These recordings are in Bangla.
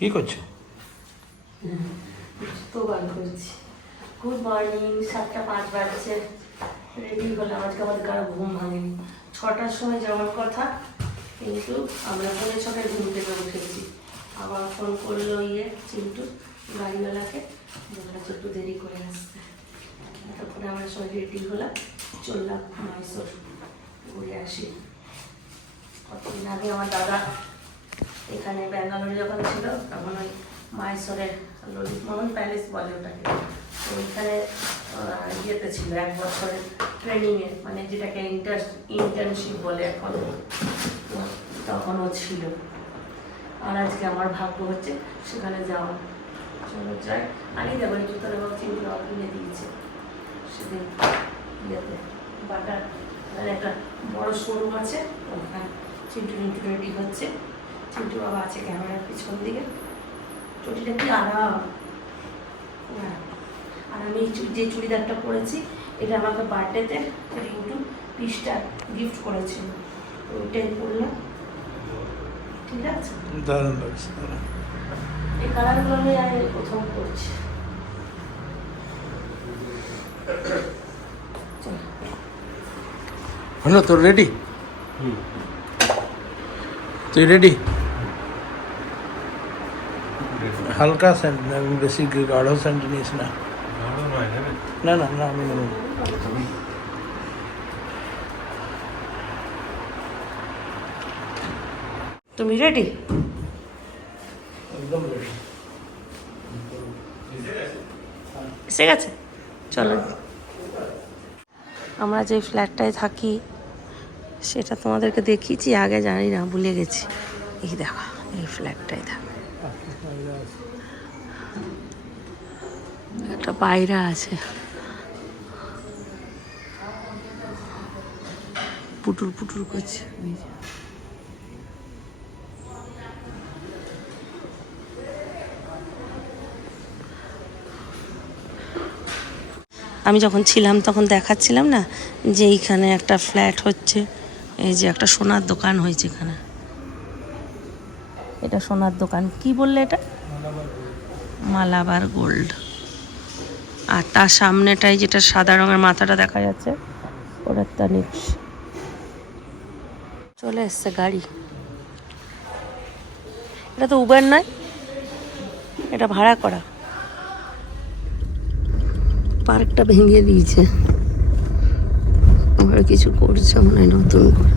কি করছো? তো বার করছি। গুড মর্নিং, 7:05 বাজছে। রেডি হলাম, আজকে আমাদের কারো ঘুম ভাঙেনি। 6টার সময় যাওয়ার কথা, কিন্তু আমরা 6:30 ঘুম থেকে উঠেছি। আবার ফোন করলো চিন্টু গাড়িওয়ালাকে, বললাম একটু দেরি করে আসতে। তারপরে আমরা সবাই রেডি হলাম, চললাম মাইসোর ঘুরে আসি। কতদিন আগে আমার দাদা এখানে ব্যাঙ্গালোরে যখন ছিল, তখন ওই মাইসোরের ললিত মোহন প্যালেস বলে ওটাকে, ওইখানে ইয়েতে ছিল 1 বছরের ট্রেনিংয়ে, মানে যেটাকে ইন্টার্নশিপ বলে এখন, তখনও ছিল। আর আজকে আমার ভাগ্য হচ্ছে সেখানে যাওয়া। চলো যাই। আনি দেবো এই জুতোর এবং চিন্টু কিনে দিয়েছে সেদিন ইয়েতে বাটার, একটা বড় শোরুম আছে ওখানে। চিন্টু রেডি হচ্ছে, চিন্টু বাবা আছে ক্যামেরার পিছন দিকে। চটিটা কি আরাম, আর আমি যে চুড়িদারটা পরেছি, এটা আমাকে বার্থডেতে রিন্টু পিসটা গিফট করেছিল, ওইটাই পরলাম। ঠিক আছে, দারুণ লাগছে। এই কালারগুলো আমি প্রথম করছি। হলো তোর রেডি? তুই রেডি? হালকা সেন্ট, বেশি গাঢ় সেন্ট নিস না। না না না, আমি নেব। তুমি রেডি? একদম রেডি। এসে গেছে, চলো। আমরা যে ফ্ল্যাটটায় থাকি সেটা তোমাদেরকে দেখিয়েছি আগে, জানি না, ভুলে গেছি। এই দেখো, এই ফ্ল্যাটটায় থাকি। একটা পায়রা আছে, পুটুর পুটুর করছে। আমি যখন ছিলাম তখন দেখাচ্ছিলাম না যে এইখানে একটা ফ্ল্যাট হচ্ছে, এই যে একটা সোনার দোকান হয়েছে এখানে। এটা সোনার দোকান, কি বললে এটা? মালাবার গোল্ড। আর তার সামনেটাই যেটা সাদা রঙের মাথাটা দেখা যাচ্ছে, ওটা তানিক্স। চলে এসছে গাড়ি। এটা তো উবের নয়, এটা ভাড়া করা। পার্কটা ভেঙে দিয়েছে, আবার কিছু করছে মনে হয় নতুন করে।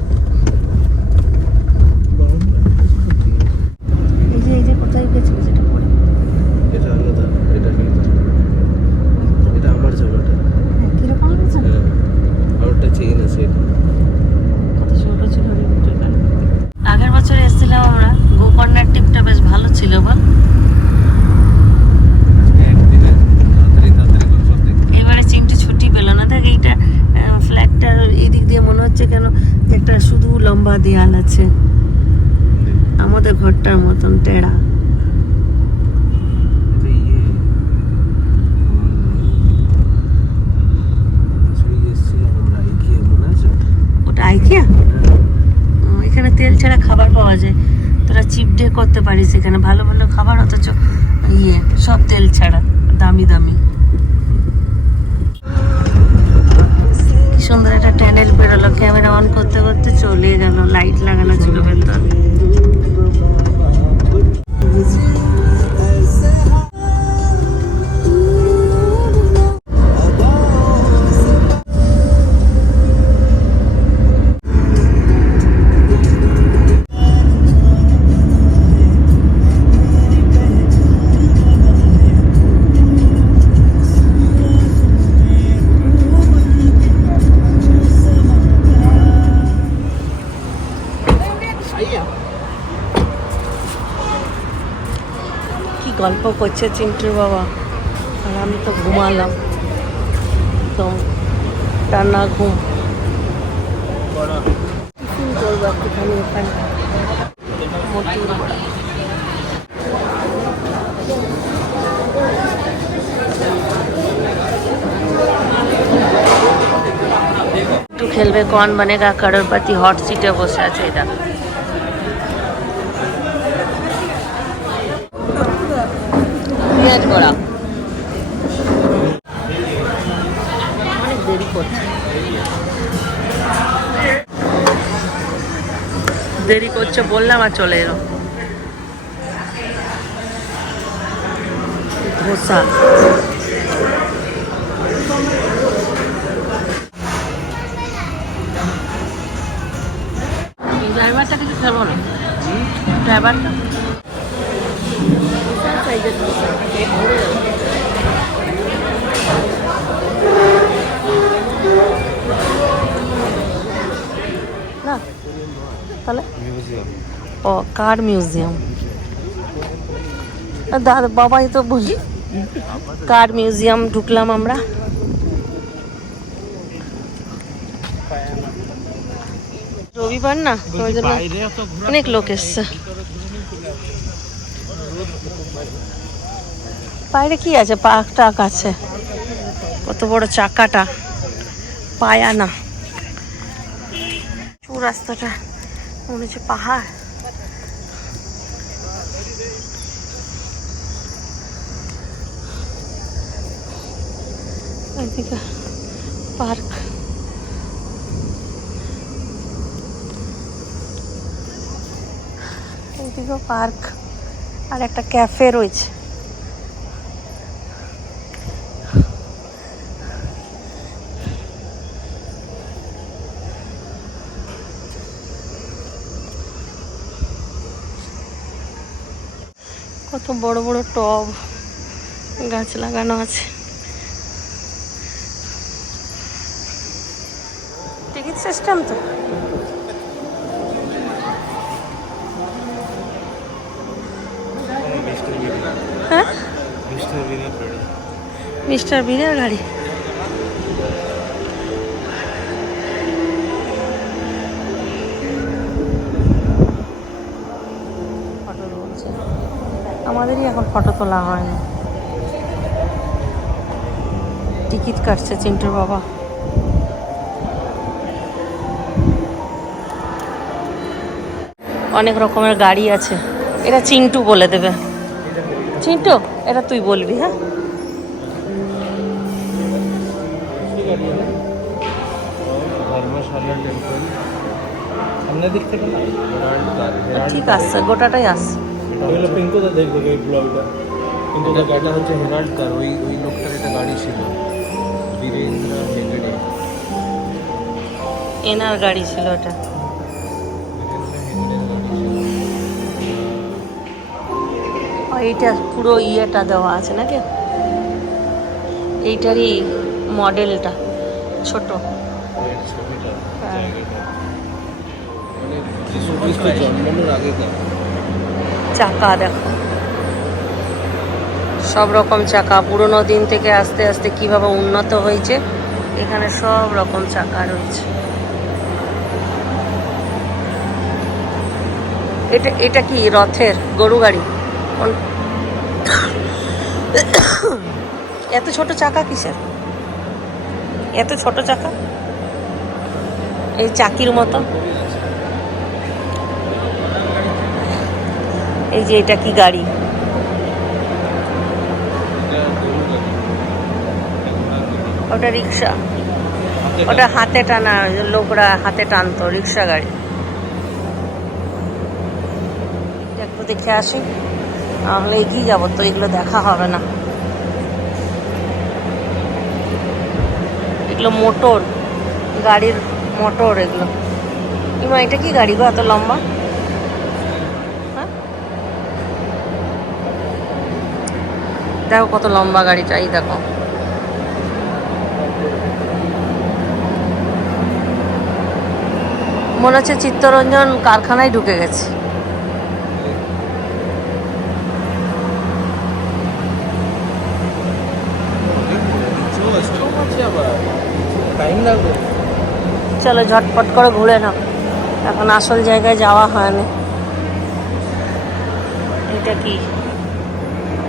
এই যে কোথায় গেছিল সেটা পড়ে, এটা আলাদা, এটা আমার জায়গাটা। কিরকম হয়েছে? আরেকটা চেইন আছে। কত ছোট ছিল। আগের বছর এসেছিলাম আমরা, গোকর্ণের ট্রিপটা বেশ ভালো ছিল বল। এবারে চিন্টু ছুটি পেল না। দেখ এইটা ফ্ল্যাটটার এদিক দিয়ে মনে হচ্ছে কেন একটা শুধু লম্বা দেয়াল আছে, আমাদের ঘরটার মতন টেরা। ওটা আইকিয়া? এখানে তেল ছাড়া খাবার পাওয়া যায়, তোরা চিপ ডে করতে পারিস এখানে, ভালো ভালো খাবার, অথচ সব তেল ছাড়া, দামি দামি। কি সুন্দর একটা ট্যানেল বেরোলো, ক্যামেরা অন করতে করতে চলে গেল, লাইট লাগানো ছিল ভেতর। কি গল্প করছে চিন্টুর বাবা, আর আমি তো ঘুমালাম, তো টানা ঘুম। টিফিন করবো একটুখানি এখানে, মটুর বড়া। একটু খেলবে কौन बनेगा करोड़पति, हट सीटे বসে আছে। এটা মিনিট ঘোরা। অনেক দেরি করছে, দেরি করছে বললাম আর চলে এলো। ধোসা ড্রাইভারটা কিছু খাবো না, ড্রাইভারটা না তাহলে ও কার মিউজিয়াম। দাদা বাবাই তো বলি কার মিউজিয়াম ঢুকলাম আমরা। রবিবার না ওই জন্য অনেক লোক এসছে। বাইরে কি আছে, পার্ক টাক আছে, কত বড় চাকাটা পায়া না। রাস্তাটা মনে হচ্ছে পাহাড়। এদিকে পার্ক, এইদিকেও পার্ক আর একটা ক্যাফে রয়েছে। কত বড় বড় টব গাছ লাগানো আছে। টিকিট সিস্টেম তো হ্যাঁ, মিস্টার বিনের গাড়ি। ফটো তুলছে, আমাদেরই এখন ফটো তোলা হয়নি। টিকিট কাটছে চিন্টুর বাবা। অনেক রকমের গাড়ি আছে, এটা চিন্টু বলে দেবে। চিন্টু এটা তুই বলবি, হ্যাঁ। ঠিক আছে, গোটাটাই আসছে। এটা হচ্ছে হেরাল্ড কার, ওই লোকটার একটা গাড়ি ছিল, বীরেন্দ্র হেগড়ে, এনার গাড়ি ছিল ওটা। এইটা পুরো ইয়েটা দেওয়া আছে নাকি, এইটারই মডেলটা ছোট। জন্মানোর আগেকার চাকা দেখো, সব রকম চাকা, পুরোনো দিন থেকে আস্তে আস্তে কিভাবে উন্নত হয়েছে। এখানে সব রকম চাকা রয়েছে। এটা এটা কি রথের গরু গাড়ি? এত ছোট চাকা কিসের, এত ছোট চাকা? এই চাকির মতো। এই যে এটা কি গাড়ি? ওটা রিক্সা, ওটা হাতে টানা, লোকরা হাতে টানতো রিক্সা গাড়ি। একটু দেখে আসি, তাহলে এগিয়ে যাবো তো, এগুলো দেখা হবে না। এগুলো মোটর গাড়ির মোটর এগুলো। ইমা এটা কি গাড়ি গো এত লম্বা? হ্যাঁ দেখো কত লম্বা গাড়িটা, এই দেখো। মনে হচ্ছে চিত্তরঞ্জন কারখানায় ঢুকে গেছে। চলো ঝটপট করে ঘুরে নাও, এখন আসল জায়গায় যাওয়া হয়নি। এটা কি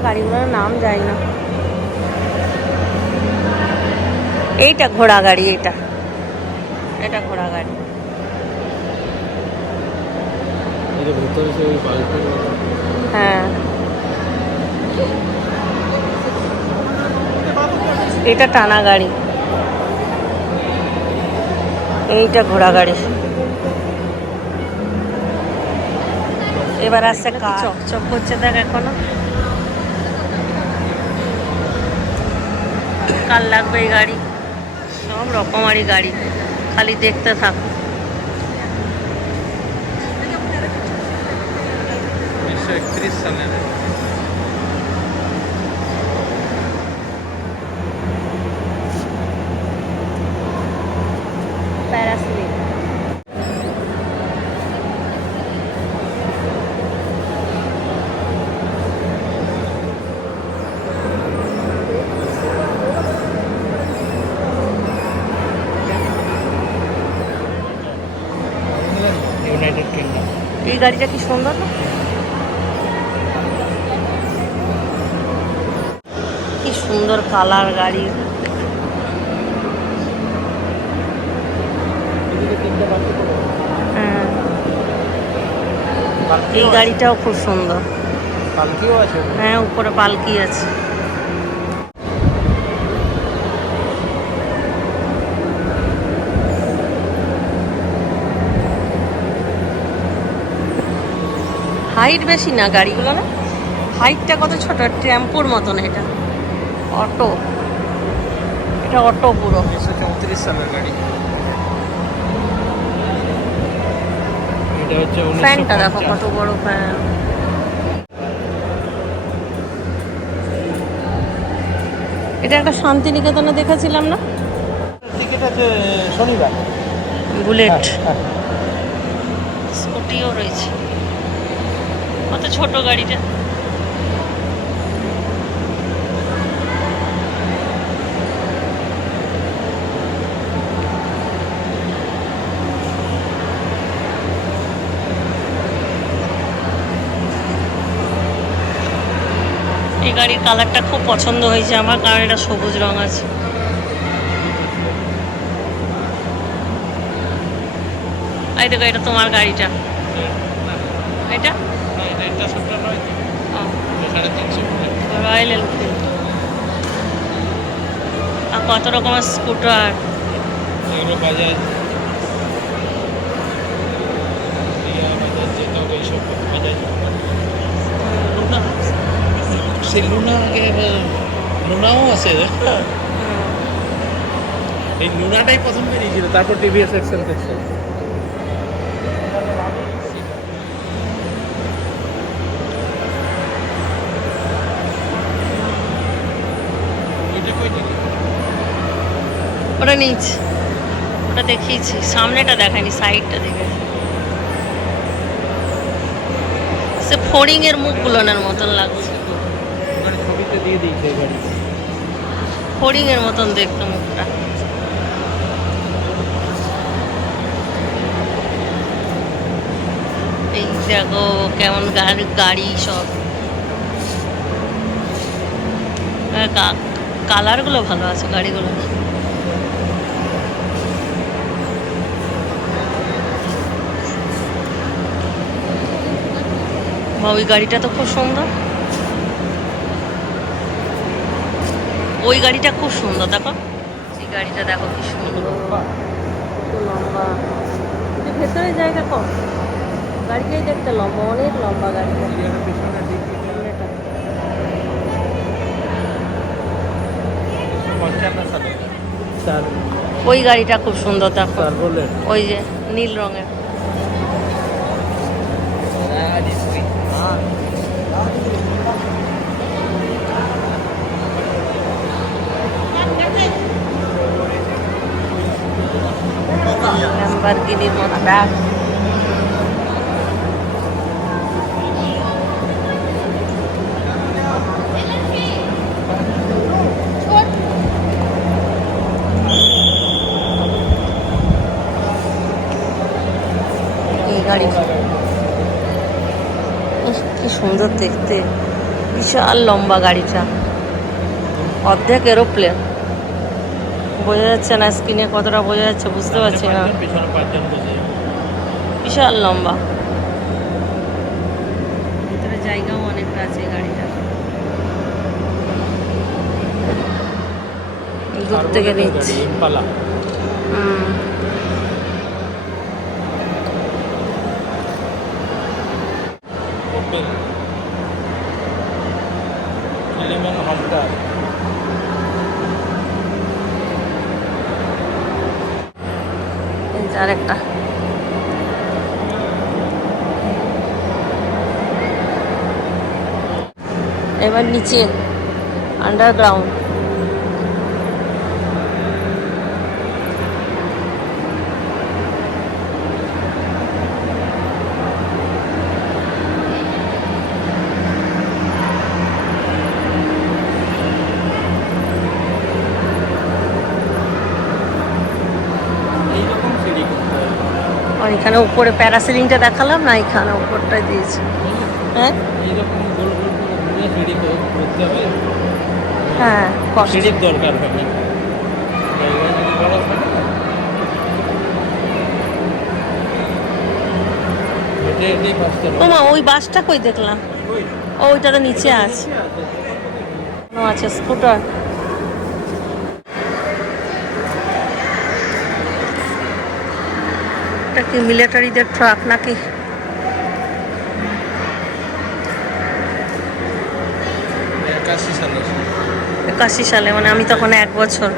গাড়িগুলোর নাম যাই না। এইটা ঘোড়া গাড়ি, এটা এটা ঘোড়া গাড়ি। হ্যাঁ এটা টানা গাড়ি, এইটা ঘোড়া গাড়ি। এবার আসছে কার, চকচক করছে দেখ এখনো। কার লাগবে এই গাড়ি, সব রকমারি গাড়ি, খালি দেখতে থাক। 1931 সালের। প্যারাসিলিং। United kingdom. এই গাড়িটা কি সুন্দর না, কি সুন্দর কালার গাড়ি। হ্যাঁ, এই গাড়িটাও খুব সুন্দর। পালকিও আছে। হ্যাঁ, উপরে পালকি আছে। হাইট বেশি না গাড়িগুলো, না হাইটটা কত ছোট, টেম্পোর মতন। এটা অটো, এটা অটো পুরো। 1934 সালের গাড়ি। এটা হচ্ছে ফ্যানটা দেখো কত বড় ফ্যান। এটা একটা শান্তিনিকেতনে দেখেছিলাম না, টিকিট আছে শনিবার। বুলেট হ্যাঁ। স্কুটিও রয়েছে। কত ছোট গাড়িটা। এই গাড়ির কালারটা খুব পছন্দ হয়েছে আমার, কারণ এটা সবুজ রং আছে। এই দেখো, এটা তোমার গাড়িটা, এটা রয়্যাল এনফিল্ড। আর কত রকমের স্কুটার। এগুলো বাজাজ, এইসব বাজাজ। সেই লুনাও আছে। এই লুনাটাই প্রথম বেরিয়েছিল, তারপর টিভিএস এক্সেল দেখছে। ওটা নিচ, ওটা দেখিয়েছি, সামনেটা দেখায়নি, সাইডটা দেখেছি। সে ফড়িং এর মুখ গুলোনের মতন লাগছে, ছবিতে দিয়ে দিয়েছে গাড়ি। ফড়িং এর মতন দেখতে মুখটা। এই দেখো কেমন গাড়ি সব, কালার গুলো ভালো আছে গাড়িগুলো। ওই গাড়িটা তো খুব সুন্দর, ওই গাড়িটা খুব সুন্দর দেখো, এই গাড়িটা দেখো কি সুন্দর, লম্বা। ভেতরে জায়গা কম, গাড়িটাই দেখতে লম্বা, অনেক লম্বা গাড়িটা। ওই গাড়িটা খুব সুন্দর দেখো, ওই যে নীল রঙের। ল্যাম্বরগিনির মতো ব্যাগ। এই গাড়ি কি সুন্দর দেখতে, বিশাল লম্বা গাড়িটা, অর্ধেক এরোপ্লেন। বোঝা যাচ্ছে না স্ক্রিনে কতটা বোঝা যাচ্ছে বুঝতে পারছি না, বিশাল লম্বা। ভিতরে জায়গাও অনেকটা আছে গাড়িটা। দূর থেকে নিচ্ছি। ইম্পালা। হুম। ওপেন কিলিমান হান্টার। এই যে আরেকটা। এবার নিচে আন্ডারগ্রাউন্ড। এইরকম সিঁড়ি করতে হবে। আর এখানে উপরে প্যারাসিলিংটা দেখালাম না, এখানে উপরটা দিয়েছে। হ্যাঁ এইরকম গোল গোল করে ঘুরে সিঁড়ি করতে হবে। হ্যাঁ, কষ্ট। সিঁড়ির দরকার হয় না, জায়গা যদি বড় থাকে না হেঁটে হেঁটেই বাঁচতে ও মা, ওই বাসটা কই দেখলাম? ওইটা তো নিচে আছে। আছে স্কুটার। এটা কি মিলিটারিদের ট্রাক নাকি? 81 সালে। 81 সালে, মানে আমি তখন 1 বছর।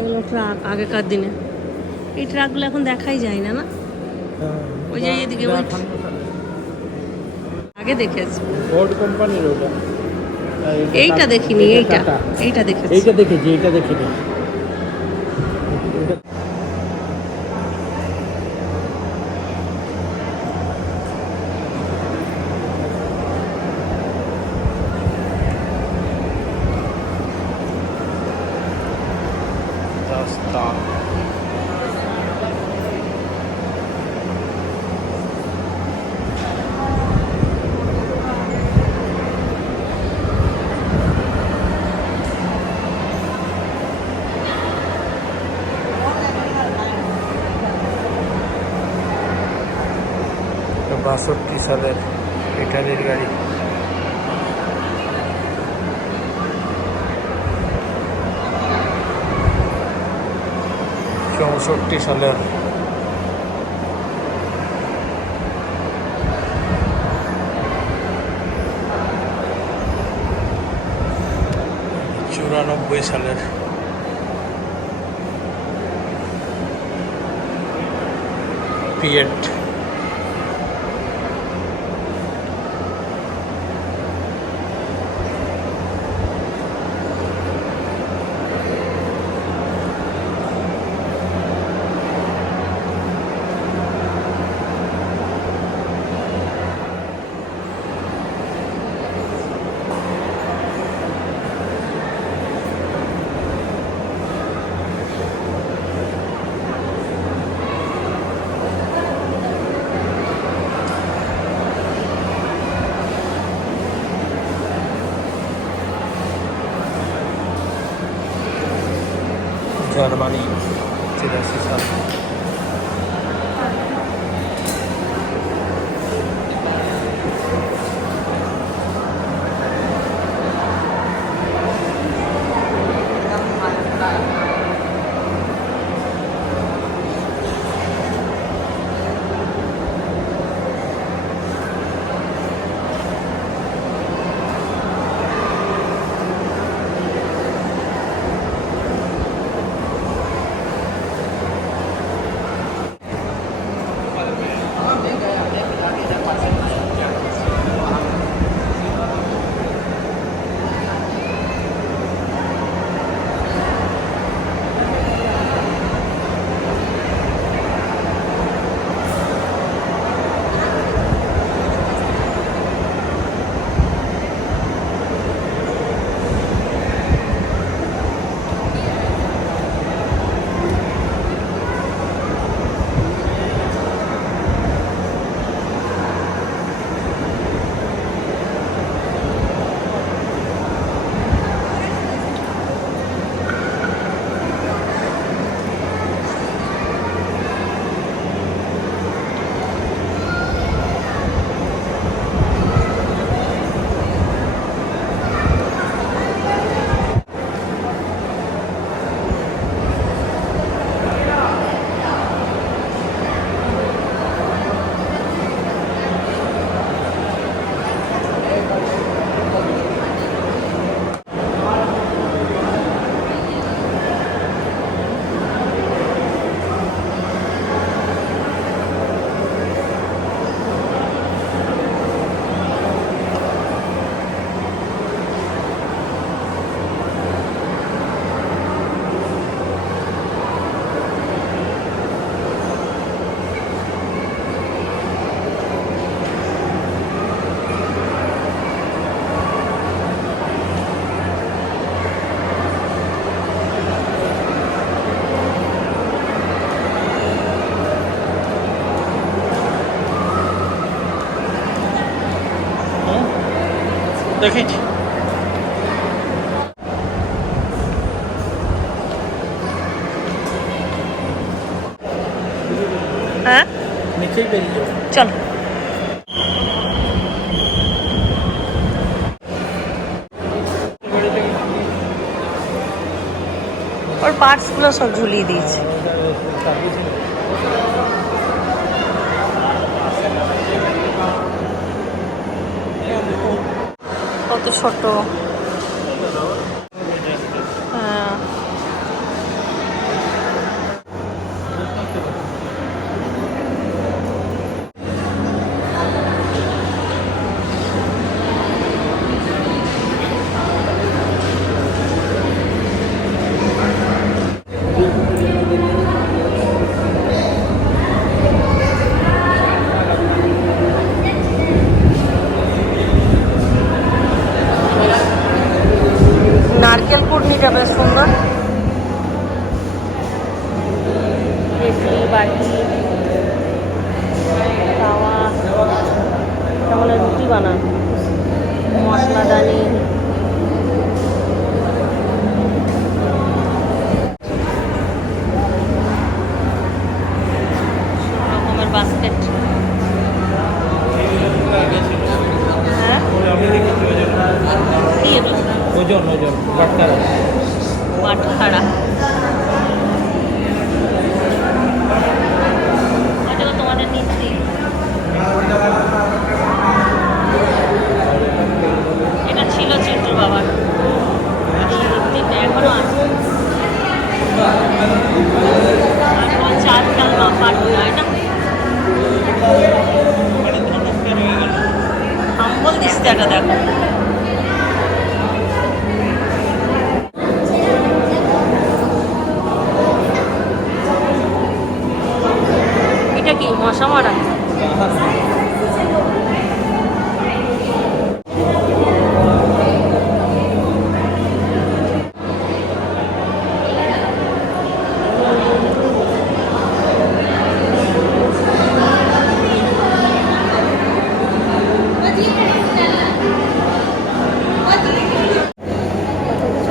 এগুলো ট্রাক আগেকার দিনে। এই ট্রাকগুলো এখন দেখাই যায় না, না? ওই যে এদিকে ওই আগে দেখেছি। ফোর্ড কোম্পানির ওটা। এইটা দেখিনি, এইটা এইটা দেখেছি। এইটা দেখেছি, এইটা দেখিনি। রাস্তা বাষট্টি সালের ইটালির গাড়ি। চৌষট্টি সালের চুরানব্বই সালের ফিয়েট। জার্মানি 83 সাল। দেখেছি। হ্যাঁ নিচেই বেরিয়ে যাবো। চলো। ওর পার্টসগুলো সব ঝুলিয়ে দিয়েছে। কত ছোট। হ্যাঁ নারকেল কুড়নিটা বেশ সুন্দর। কেটলি, বাটি, তাওয়া, তাহলে রুটি বানান, মশলাদানি, রকমের বাস্কেট। হ্যাঁ কি এগুলো? ওজন বাটখারা। বাটখারা। এটা তো তোমাদের নীতি। এটা ছিল চিন্টুর বাবার, এখনো আছে। চাল চাল মাপার এটা হাম্বল দিচ্ছে। এটা দেখো, এটা কি মশা মারা?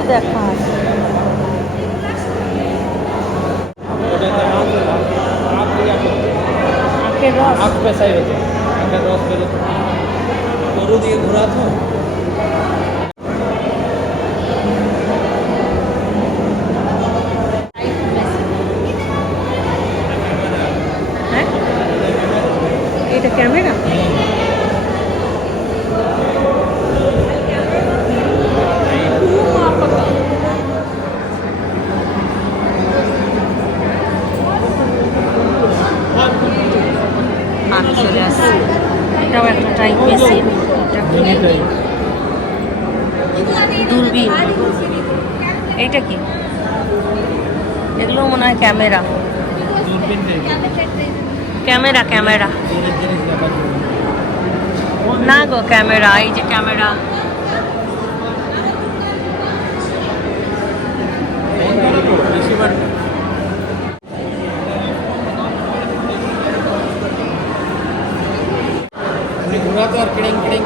দেখা আছে। আখের রস, আখ পেশাই হতো, আখের রস বেরোতো, গরু দিয়ে ঘোরাতো। হ্যাঁ এটা ক্যামেরা। আমি চলে আসছি। এটাও একটা টাইপ মেশিন। দূরবীন। এইটা কি? এগুলো মনে হয় ক্যামেরা। ক্যামেরা ক্যামেরা না গো, ক্যামেরা। এই যে ক্যামেরা। ঘোরাতো আর কিড়িং কিড়িং